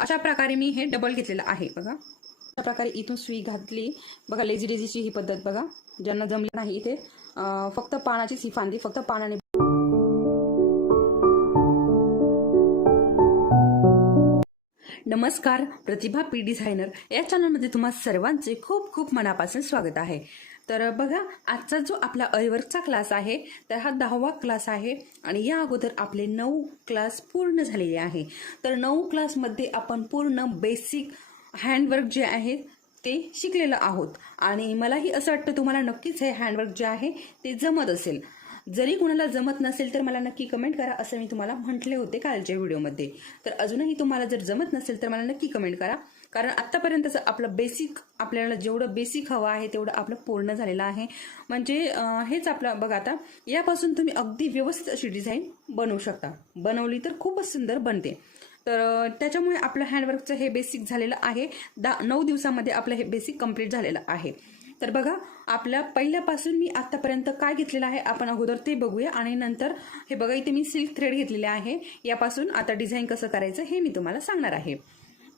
अशा प्रकारे मी हे डबल घेतलेलं आहे बघा। अशा प्रकारे इथून सुई घातली बघा। लेझी डेझीची ही पद्धत बघा। ज्यांना जमलं नाही इथे फक्त पानाची ही फांदी फक्त पानाने। नमस्कार, प्रतिभा पी डिझायनर या चॅनलमध्ये तुम्हा सर्वांचे खूप खूप मनापासून स्वागत आहे। तर बघा, आजचा जो आपला अरीवर्कचा क्लास आहे तर हा 10वा क्लास आहे आणि या अगोदर आपले 9 क्लास पूर्ण झालेले आहे। तर 9 क्लासमध्ये आपण पूर्ण बेसिक हँडवर्क जे आहे ते शिकलेलं आहोत आणि मलाही असं वाटतं तुम्हाला नक्कीच हे हँडवर्क जे आहे ते जमत असेल। जरी कुणाला जमत नसेल तर मला नक्की कमेंट करा, असं मी तुम्हाला म्हटले होते कालच्या व्हिडिओमध्ये। तर अजूनही तुम्हाला जर जमत नसेल तर मला नक्की कमेंट करा, कारण आतापर्यंतचं आपलं बेसिक, आपल्याला जेवढं बेसिक हवं आहे तेवढं आपलं पूर्ण झालेलं आहे। म्हणजे हेच आपलं बघा। आता यापासून तुम्ही अगदी व्यवस्थित अशी डिझाईन बनवू शकता। बनवली तर खूपच सुंदर बनते। तर त्याच्यामुळे आपलं हँडवर्कचं हे बेसिक झालेलं आहे। 9 दिवसामध्ये आपलं हे बेसिक कंप्लीट झालेलं आहे। तर बघा, आपल्या पहिल्यापासून मी आतापर्यंत काय घेतलेलं आहे आपण अगोदर ते बघूया आणि नंतर हे बघा, इथे मी सिल्क थ्रेड घेतलेले आहे। यापासून आता डिझाईन कसं करायचं हे मी तुम्हाला सांगणार आहे।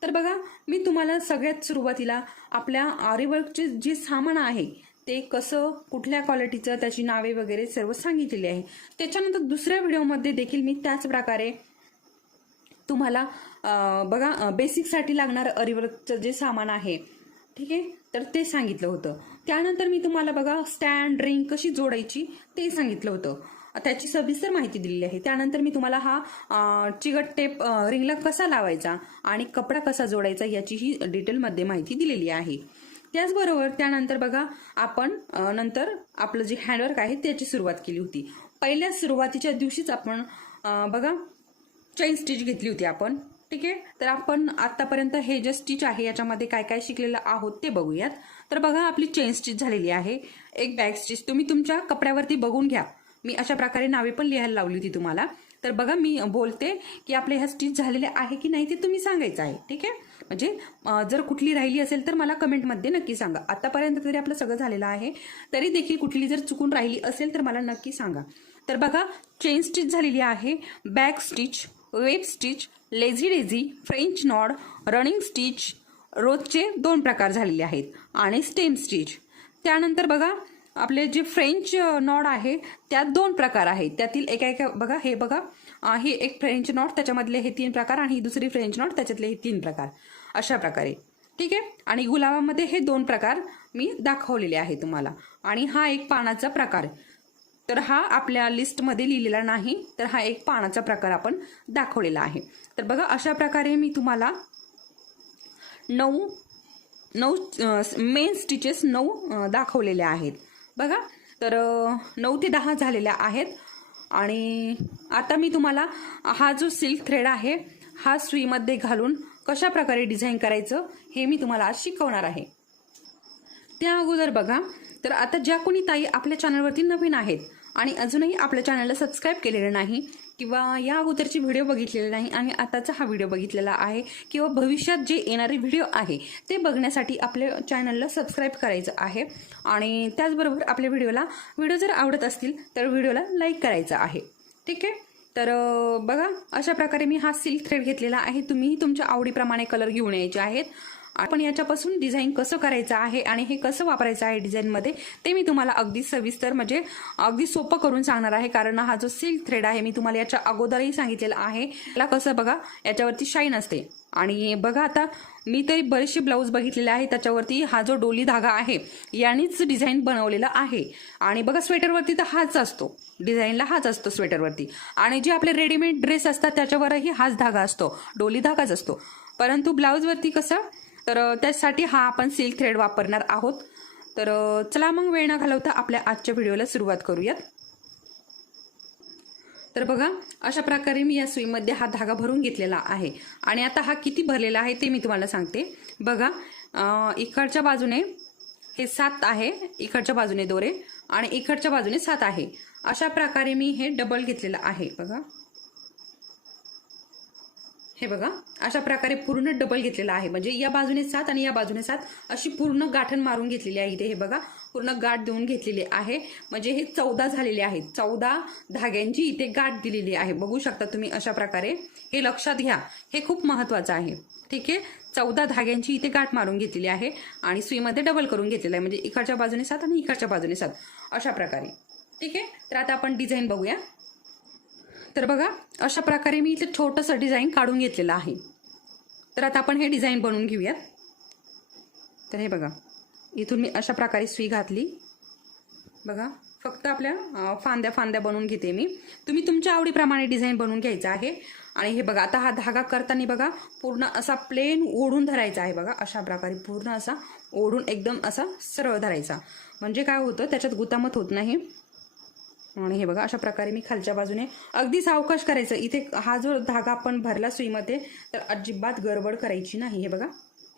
तर बघा, मी तुम्हाला सगळ्यात सुरुवातीला आपल्या आरीवर्कचे जे सामान आहे ते कसं, कुठल्या क्वालिटीचं, त्याची नावे वगैरे सर्व सांगितलेली आहे। त्याच्यानंतर दुसऱ्या व्हिडिओमध्ये देखील मी त्याच प्रकारे तुम्हाला बघा बेसिकसाठी लागणारं आरीवर्कचं जे सामान आहे, ठीक आहे, तर ते सांगितलं होतं। त्यानंतर मी तुम्हाला बघा स्टँड रिंग कशी जोडायची ते सांगितलं होतं, त्याची सविस्तर माहिती दिलेली आहे। त्यानंतर मी तुम्हाला हा चिकट टेप रिंगला कसा लावायचा आणि कपडा कसा जोडायचा याचीही डिटेलमध्ये माहिती दिलेली आहे। त्याचबरोबर त्यानंतर बघा, आपण नंतर आपलं जे हँडवर्क आहे त्याची सुरुवात केली होती। पहिल्या सुरुवातीच्या दिवशीच आपण बघा चेन स्टिच घेतली होती आपण, ठीक आहे। तर आपण आतापर्यंत हे जे स्टिच आहे याच्यामध्ये काय काय शिकलेलं आहोत ते बघूयात। तर बघा, आपली चेन स्टिच झालेली आहे। एक बॅक स्टिच तुम्ही तुमच्या कपड्यावरती बघून घ्या। मी अशा प्रकारे नावे पण लिहायला लावली होती तुम्हाला। तर बघा, मी बोलते की आपले ह्या स्टिच झालेले आहे की नाही ते तुम्ही सांगायचं आहे, ठीक आहे। म्हणजे जर कुठली राहिली असेल तर मला कमेंटमध्ये नक्की सांगा। आतापर्यंत तरी आपलं सगळं झालेलं आहे, तरी देखील कुठली जर चुकून राहिली असेल तर मला नक्की सांगा। तर बघा, चेन स्टिच झालेली आहे, back stitch, web stitch, lazy daisy, French knot, running stitch, रोजचे 2 प्रकार झालेले आहेत आणि स्टेम स्टिच। त्यानंतर बघा, आपले जे फ्रेंच नॉड आहे त्यात 2 प्रकार आहेत। त्यातील एका बघा, हे बघा, हे एक फ्रेंच नॉड, त्याच्यामधले हे 3 प्रकार आणि ही दुसरी फ्रेंच नॉड, त्याच्यातले हे 3 प्रकार, अशा प्रकारे, ठीक आहे। आणि गुलाबामध्ये हे 2 प्रकार मी दाखवलेले आहे तुम्हाला। आणि हा एक पानाचा प्रकार, तर हा आपल्या लिस्टमध्ये लिहिलेला नाही, तर हा एक पानाचा प्रकार आपण दाखवलेला आहे। तर बघा, अशा प्रकारे मी तुम्हाला 9 मेन स्टिचेस 9 दाखवलेले आहेत बघा। तर 9 ते 10 झालेल्या आहेत। आणि आता मी तुम्हाला हा जो सिल्क थ्रेड आहे हा सुईमध्ये घालून कशा प्रकारे डिझाईन करायचं हे मी तुम्हाला आज शिकवणार आहे। त्या अगोदर बघा, तर आता ज्या कोणी ताई आपल्या चॅनलवरती नवीन आहेत आणि अजूनही आपल्या चॅनलला सबस्क्राईब केलेलं नाही किंवा या अगोदरची व्हिडिओ बघितलेले नाही आणि आताचा हा व्हिडिओ बघितलेला आहे किंवा भविष्यात जे येणारे व्हिडिओ आहे ते बघण्यासाठी आपल्या चॅनलला सबस्क्राईब करायचं आहे। आणि त्याचबरोबर आपल्या व्हिडिओ जर आवडत असतील तर व्हिडिओला लाईक करायचं आहे, ठीक आहे। तर बघा, अशा प्रकारे मी हा सिल्क थ्रेड घेतलेला आहे। तुम्हीही तुमच्या आवडीप्रमाणे कलर घेऊन यायचे आहेत। आपण याच्यापासून डिझाईन कसं करायचं आहे आणि हे कसं वापरायचं आहे डिझाईनमध्ये ते मी तुम्हाला अगदी सविस्तर, म्हणजे अगदी सोपं करून सांगणार आहे। कारण हा जो सिल्क थ्रेड आहे मी तुम्हाला याच्या अगोदरही सांगितलेलं आहे, याला कसं बघा याच्यावरती शाईन असते। आणि बघा, आता मी तरी बरेचसे ब्लाऊज बघितलेले आहे त्याच्यावरती हा जो डोली धागा आहे यानेच डिझाईन बनवलेला आहे। आणि बघा, स्वेटरवरती तर हाच असतो, डिझाईनला हाच असतो स्वेटरवरती। आणि जे आपले रेडीमेड ड्रेस असतात त्याच्यावरही हाच धागा असतो, डोली धागाच असतो। परंतु ब्लाऊजवरती कसं, तर त्यासाठी हा आपण सिल्क थ्रेड वापरणार आहोत। तर चला मग वेळ न घालवता आपल्या आजच्या व्हिडिओला सुरुवात करूयात। तर बघा, अशा प्रकारे मी या सुईमध्ये हा धागा भरून घेतलेला आहे आणि आता हा किती भरलेला आहे ते मी तुम्हाला सांगते। बघा, इकडच्या बाजूने हे 7 आहे, इकडच्या बाजूने दोरे आणि इकडच्या बाजूने 7 आहे। अशा प्रकारे मी हे डबल घेतलेलं आहे बघा। हे बघा अशा प्रकारे पूर्ण डबल घेतलेला आहे, म्हणजे या बाजूने 7 आणि या बाजूने 7 अशी पूर्ण गाठण मारून घेतलेली आहे इथे. हे बघा पूर्ण गाठ देऊन घेतलेली आहे, म्हणजे हे 14 झालेले आहेत. 14 धाग्यांची इथे गाठ दिलेली आहे, बघू शकता तुम्ही. अशा प्रकारे हे लक्षात घ्या, हे खूप महत्वाचं आहे. ठीक आहे, 14 धाग्यांची इथे गाठ मारून घेतलेली आहे आणि सुईमध्ये डबल करून घेतलेला आहे, म्हणजे इकडच्या बाजूने 7 आणि इकडच्या बाजूने 7 अशा प्रकारे. ठीक आहे, तर आता आपण डिझाईन बघूया. तर बघा अशा प्रकारे मी इथे छोटंसं डिझाईन काढून घेतलेलं आहे. तर आता आपण हे डिझाईन बनवून घेऊयात. तर हे बघा इथून मी अशा प्रकारे सुई घातली. बघा फक्त आपल्या फांद्या फांद्या बनवून घेते मी. तुम्ही तुमच्या आवडीप्रमाणे डिझाईन बनवून घ्यायचं आहे. आणि हे बघा आता हा धागा करताना बघा पूर्ण असा प्लेन ओढून धरायचा आहे. बघा अशा प्रकारे पूर्ण असा ओढून एकदम असा सरळ धरायचा, म्हणजे काय होतं त्याच्यात गुतामत होत नाही. आणि हे बघा अशा प्रकारे मी खालच्या बाजूने अगदी सावकाश करायचं. इथे हा जो धागा आपण भरला सुईमध्ये तर अजिबात गडबड करायची नाही. हे बघा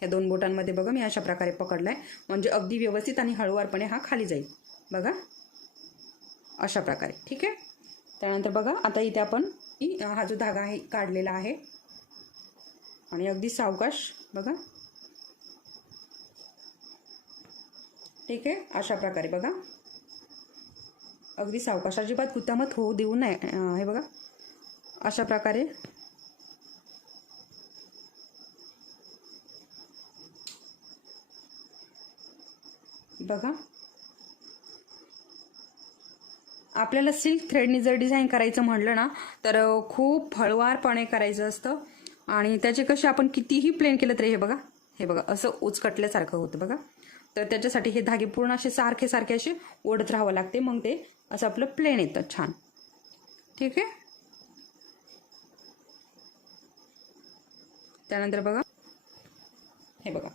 या 2 बोटांमध्ये बघा मी अशा प्रकारे पकडलाय, म्हणजे अगदी व्यवस्थित आणि हळूवारपणे हा खाली जाईल. बघा अशा प्रकारे. ठीक आहे, त्यानंतर बघा आता इथे आपण हा जो धागा आहे काढलेला आहे आणि अगदी सावकाश बघा. ठीक आहे, अशा प्रकारे बघा अगदी सावकाश, अजिबात गुतामत होऊ देऊ नये. हे बघा अशा प्रकारे बघा. आपल्याला सिल्क थ्रेडनी जर डिझाईन करायचं म्हटलं ना तर खूप हळुवारपणे करायचं असतं आणि त्याचे कसे आपण कितीही प्लेन केलं तरी हे बघा असं उचकटल्यासारखं होतं बघा. तर त्याच्यासाठी हे धागे पूर्ण असे सारखे सारखे असे ओढत राहावं लागते, मग ते असं आपलं प्लेन येतं छान. ठीक आहे, त्यानंतर बघा हे बघा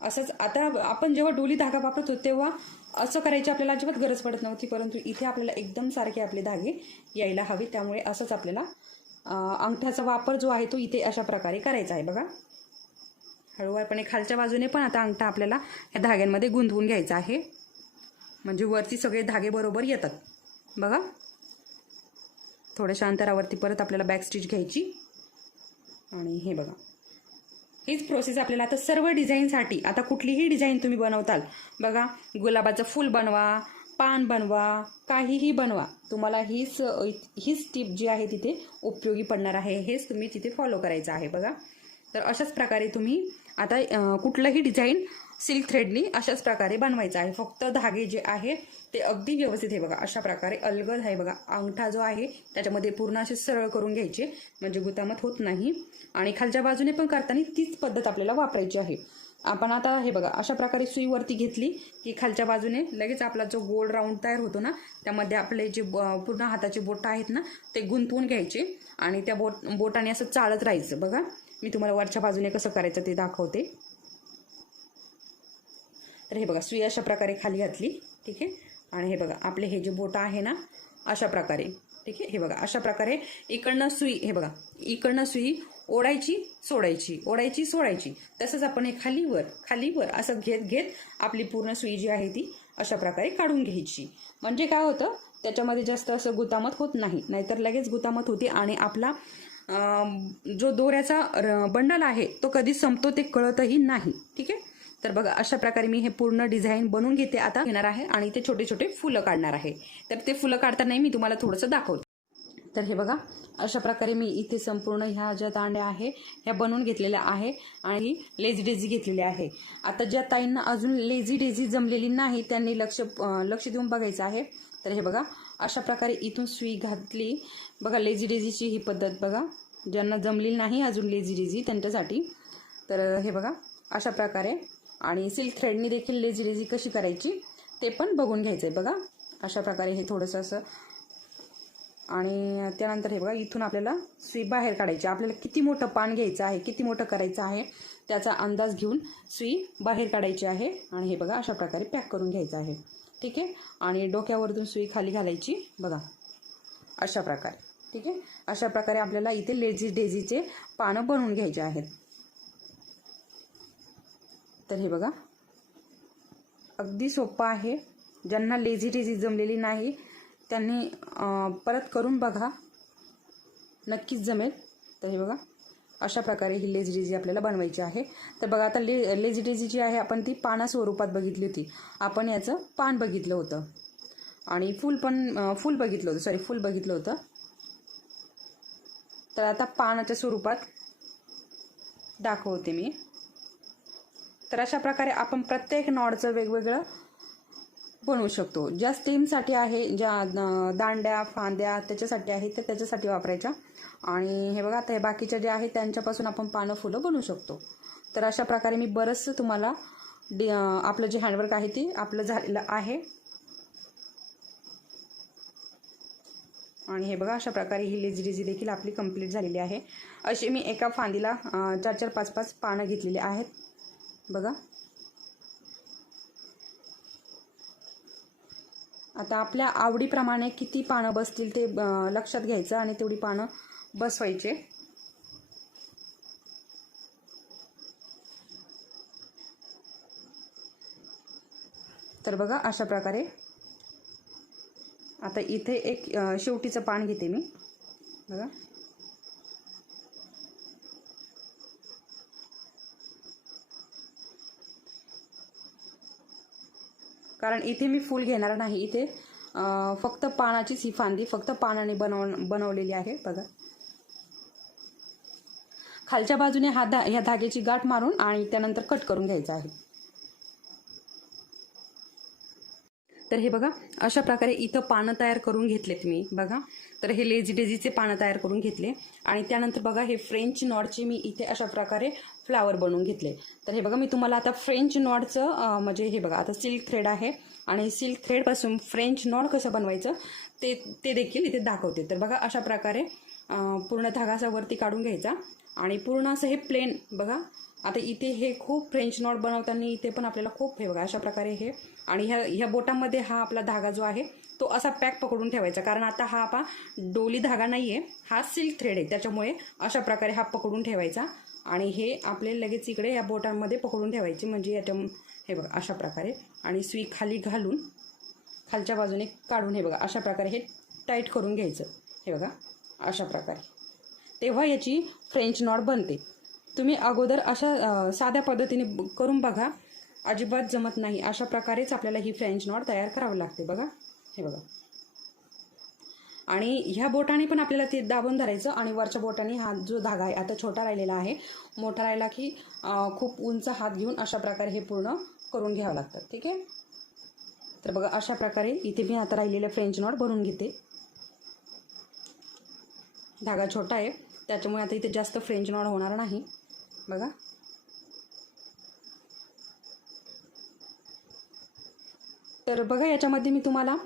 असंच. आता आपण जेव्हा डोली धागा वापरतो तेव्हा असं करायची आपल्याला अजिबात गरज पडत नव्हती, परंतु इथे आपल्याला एकदम सारखे आपले धागे यायला हवे, त्यामुळे असंच आपल्याला अंगठ्याचा वापर जो आहे तो इथे अशा प्रकारे करायचा आहे. बघा हळूवारपणे खालच्या बाजूने पण आता अंगठा आपल्याला या धाग्यांमध्ये गुंतवून घ्यायचा आहे, म्हणजे वरती सगळे धागे बरोबर येतात. बघा थोड्याशा अंतरावरती परत आपल्याला बॅक स्टिच घ्यायची. आणि हे बघा हीच प्रोसेस आपल्याला आता सर्व डिझाईनसाठी. आता कुठलीही डिझाईन तुम्ही बनवताल बघा, गुलाबाचं फूल बनवा, पान बनवा, काहीही बनवा, तुम्हाला हीच टिप जी आहे तिथे उपयोगी पडणार आहे. हेच तुम्ही तिथे फॉलो करायचं आहे. बघा तर अशाच प्रकारे तुम्ही आता कुठलंही डिझाईन सिल्क थ्रेडनी अशाच प्रकारे बनवायचं आहे. फक्त धागे जे आहे ते अगदी व्यवस्थित आहे बघा अशा प्रकारे अलगद आहे. बघा अंगठा जो आहे त्याच्यामध्ये पूर्ण असे सरळ करून घ्यायचे, म्हणजे गुतामत होत नाही. आणि खालच्या बाजूने पण करताना तीच पद्धत आपल्याला वापरायची आहे. आपण आता हे बघा अशा प्रकारे सुई वरती घेतली की खालच्या बाजूने लगेच आपला जो गोल राऊंड तयार होतो ना, त्यामध्ये आपले जे पूर्ण हाताचे बोट आहेत ना ते गुंतवून घ्यायचे आणि त्या बोटाने असं चालत राहायचं. बघा मी तुम्हाला वरच्या बाजूने कसं करायचं ते दाखवते. तर हे बघा सुई अशा प्रकारे खाली घातली. ठीक आहे, आणि हे बघा आपले हे जे बोट आहे ना अशा प्रकारे. ठीक आहे, हे बघा अशा प्रकारे इकडनं सुई, हे बघा इकडनं सुई ओढायची सोडायची, ओढायची सोडायची, तसंच आपण हे खाली वर असं घेत घेत आपली पूर्ण सुई जी आहे ती अशा प्रकारे काढून घ्यायची. म्हणजे काय होतं त्याच्यामध्ये जास्त असं गुतामत होत नाही, नाहीतर लगेच गुतामत होते आणि आपला जो दोऱ्याचा बंडल आहे तो कधी संपतो ते कळतही नाही. ठीक आहे, तर बघा अशा प्रकारे मी हे पूर्ण डिझाईन बनवून घेते. आता घेणार आहे आणि ते छोटे छोटे फुलं काढणार आहे. तर ते फुलं काढताना मी तुम्हाला थोडंसं दाखवते. तर हे बघा अशा प्रकारे मी इथे संपूर्ण ह्या ज्या दांड्या आहे ह्या बनवून घेतलेल्या आहे आणि लेझी डेझी घेतलेली आहे. आता ज्या ताईंना अजून लेझी डेझी जमलेली नाही त्यांनी लक्ष देऊन बघायचं आहे. तर हे बघा अशा प्रकारे इथून सुई घातली. बघा लेझी डेझीची ही पद्धत बघा, ज्यांना जमलेली नाही अजून लेझी डेझी त्यांच्यासाठी. तर हे बघा अशा प्रकारे, आणि सिल्क थ्रेडनी देखील लेझी डेझी कशी करायची ते पण बघून घ्यायचं आहे. बघा अशा प्रकारे हे थोडंसं असं, आणि त्यानंतर हे बघा इथून आपल्याला सुई बाहेर काढायची. आपल्याला किती मोठं पान घ्यायचं आहे, किती मोठं करायचं आहे त्याचा अंदाज घेऊन सुई बाहेर काढायची आहे. आणि हे बघा अशा प्रकारे पॅक करून घ्यायचं आहे. ठीक आहे, आणि डोक्यावरतून सुई खाली घालायची. बघा अशा प्रकारे. ठीक आहे, अशा प्रकारे आपल्याला इथे लेझी डेझीचे पानं बनवून घ्यायचे आहेत. तर हे बघा अगदी सोपं आहे. ज्यांना लेझी डेझी जमलेली नाही त्यांनी परत करून बघा, नक्कीच जमेल. तर हे बघा अशा प्रकारे ही लेझी डेझी आपल्याला बनवायची आहे. तर बघा आता लेझी डेझी जी आहे आपण ती पाना स्वरूपात बघितली होती. आपण याचं पान बघितलं होतं आणि फूल बघितलं होतं, फूल बघितलं होतं. तर आता पानाच्या स्वरूपात दाखवते मी. तर अशा प्रकारे आपण प्रत्येक नॉडचं वेगवेगळं बनवू शकतो. ज्या स्टेमसाठी आहे, ज्या दांड्या फांद्या त्याच्यासाठी आहे ते त्याच्यासाठी वापरायच्या. आणि हे बघा आता हे बाकीच्या जे आहे त्यांच्यापासून आपण पानं फुलं बनवू शकतो. तर अशा प्रकारे मी बरंचसं तुम्हाला आपलं जे हँडवर्क आहे ते आपलं झालेलं आहे. आणि हे बघा अशा प्रकारे ही लेझी डेझी देखील आपली कंप्लीट झालेली आहे. अशी मी एका फांदीला 4-4, 5-5 पानं घेतलेली आहेत. बघा आता आपल्या आवडीप्रमाणे किती पानं बसतील ते लक्षात घ्यायचं आणि तेवढी पानं बसवायचे. तर बघा अशा प्रकारे आता इथे एक शेवटीचं पान घेते मी. बघा कारण इथे मी फूल घेणार नाही, इथे फक्त पानाचीच ही फांदी फक्त पानाने बनवलेली आहे. बघा खालच्या बाजूने ह्या धाग्याची गाठ मारून आणि त्यानंतर कट करून घ्यायचा आहे. तर हे बघा अशा प्रकारे इथं पानं तयार करून घेतलेत मी. बघा तर हे लेझी डेझीचे पानं तयार करून घेतले आणि त्यानंतर बघा हे फ्रेंच नॉडचे मी इथे अशा प्रकारे फ्लावर बनवून घेतले. तर हे बघा मी तुम्हाला आता फ्रेंच नॉडचं म्हणजे हे बघा आता सिल्क थ्रेड आहे आणि सिल्क थ्रेडपासून फ्रेंच नॉड कसं बनवायचं ते देखील इथे दाखवते. तर बघा अशा प्रकारे पूर्ण धागाचा वरती काढून घ्यायचा आणि पूर्ण असं हे प्लेन. बघा आता इथे हे खूप फ्रेंच नॉट बनवताना इथे पण आपल्याला खूप हे बघा अशा प्रकारे हे आणि ह्या बोटामध्ये हा आपला धागा जो आहे तो असा पॅक पकडून ठेवायचा. कारण आता हा आपला डोली धागा नाही आहे, हा सिल्क थ्रेड आहे, त्याच्यामुळे अशा प्रकारे हा पकडून ठेवायचा आणि हे आपले लगेच इकडे या बोटांमध्ये पकडून ठेवायचे. म्हणजे याच्या हे बघा अशा प्रकारे आणि सुई खाली घालून खालच्या बाजूने काढून हे बघा अशा प्रकारे हे टाईट करून घ्यायचं. हे बघा अशा प्रकारे तेव्हा याची फ्रेंच नॉट बनते. तुम्ही अगोदर अशा साध्या पद्धतीने करून बघा, अजिबात जमत नाही. अशा प्रकारेच आपल्याला ही फ्रेंच नॉट तयार करावी लागते. बघा हे बघा आणि ह्या बोटाने पण आपल्याला ते दाबून धरायचं आणि वरच्या बोटाने हा जो धागा आहे आता छोटा राहिलेला आहे, मोठा राहिला की खूप उंच हात घेऊन अशा प्रकारे हे पूर्ण करून घ्यावं लागतं. ठीक आहे. तर बघा अशा प्रकारे इथे मी आता राहिलेलं फ्रेंच नॉट बनवून घेते. धागा छोटा आहे त्याच्यामुळे आता इथे जास्त फ्रेंच नॉट होणार नाही. बघा तर बघा याच्यामध्ये मी तुम्हाला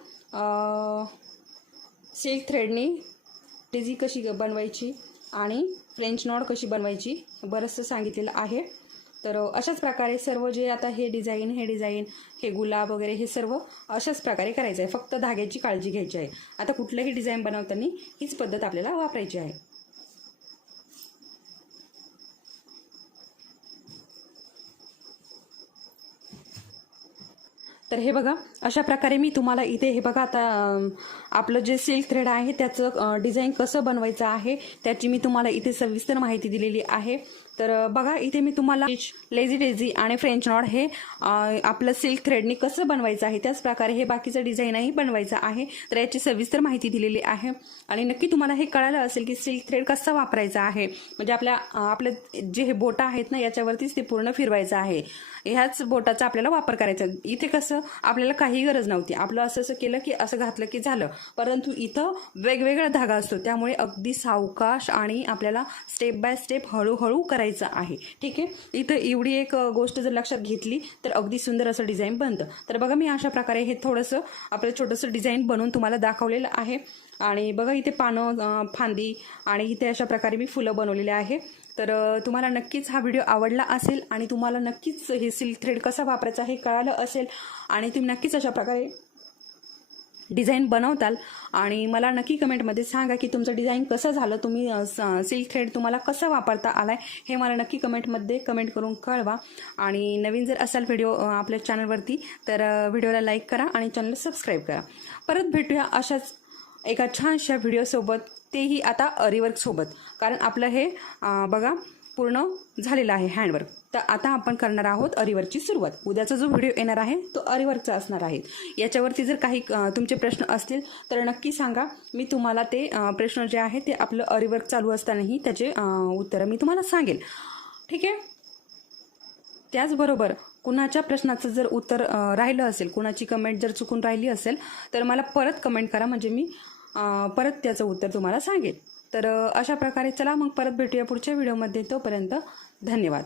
सिल्क थ्रेडनी डेझी कशी बनवायची आणि फ्रेंच नॉट कशी बनवायची बरंचसं सांगितलेलं आहे. तर अशाच प्रकारे सर्व जे आता हे डिझाईन हे गुलाब वगैरे हे सर्व अशाच प्रकारे करायचं आहे. फक्त धाग्याची काळजी घ्यायची आहे. आता कुठलंही डिझाईन बनवताना हीच पद्धत आपल्याला वापरायची आहे. तर हे बघा अशा प्रकारे मी तुम्हाला इथे हे बघा आता आपलं जे सिल्क थ्रेड आहे त्याचं डिझाईन कसं बनवायचं आहे त्याची मी तुम्हाला इथे सविस्तर माहिती दिलेली आहे. तर बघा इथे मी तुम्हाला लेझी डेझी आणि फ्रेंच नॉट हे आपलं सिल्क थ्रेडनी कसं बनवायचं आहे त्याच प्रकारे हे बाकीचं डिझाईनही बनवायचं आहे. तर याची सविस्तर माहिती दिलेली आहे आणि नक्की तुम्हाला हे कळालं असेल की सिल्क थ्रेड कसं वापरायचं आहे. म्हणजे आपलं जे हे बोटं आहेत ना याच्यावरतीच ते पूर्ण फिरवायचं आहे. ह्याच बोटाचा आपल्याला वापर करायचा. इथे कसं आपल्याला काही गरज नव्हती, आपलं असं केलं की असं घातलं की झालं. परंतु इथं वेगवेगळा धागा असतो त्यामुळे अगदी सावकाश आणि आपल्याला स्टेप बाय स्टेप हळूहळू करायचं आहे. ठीक आहे. इथं एवढी एक गोष्ट जर लक्षात घेतली तर अगदी सुंदर असं डिझाईन बनतं. तर बघा मी अशा प्रकारे हे थोडंसं आपलं छोटंसं डिझाईन बनवून तुम्हाला दाखवलेलं आहे. आणि बघा इथे पानं फांदी आणि इथे अशा प्रकारे मी फुलं बनवलेले आहे. तर तुम्हाला नक्कीच हा व्हिडिओ आवडला असेल आणि तुम्हाला नक्कीच हे सिल्क थ्रेड कसं वापरायचं हे कळालं असेल आणि तुम्ही नक्कीच अशा प्रकारे डिझाईन बनवताल आणि मला नक्की कमेंटमध्ये सांगा की तुमचं डिझाईन कसं झालं, तुम्ही सिल्क थ्रेड तुम्हाला कसं वापरता आलाय हे मला नक्की कमेंटमध्ये कमेंट करून कळवा. आणि नवीन जर असाल व्हिडिओ आपल्या चॅनलवरती तर व्हिडिओला लाईक करा आणि चॅनलला सबस्क्राईब करा. परत भेटूया अशाच एका छानशा व्हिडिओसोबत. तेही आता अरीवर्क सोबत, कारण आपलं हे बघा पूर्ण झालेलं आहे हँडवर्क. तर आता आपण करणार आहोत अरीवर्कची सुरुवात. उद्याचा जो व्हिडिओ येणार आहे तो अरीवर्कचा असणार आहे. याच्यावरती जर काही तुमचे प्रश्न असतील तर नक्की सांगा. मी तुम्हाला ते प्रश्न जे आहे ते आपलं अरीवर्क चालू असतानाही त्याचे उत्तरं मी तुम्हाला सांगेल. ठीक आहे. त्याचबरोबर कुणाच्या प्रश्नाचं जर उत्तर राहिलं असेल, कुणाची कमेंट जर चुकून राहिली असेल तर मला परत कमेंट करा, म्हणजे मी परत त्याचं उत्तर तुम्हाला सांगेल. तर अशा प्रकारे चला मग परत भेटूया पुढच्या व्हिडिओमध्ये. तोपर्यंत धन्यवाद.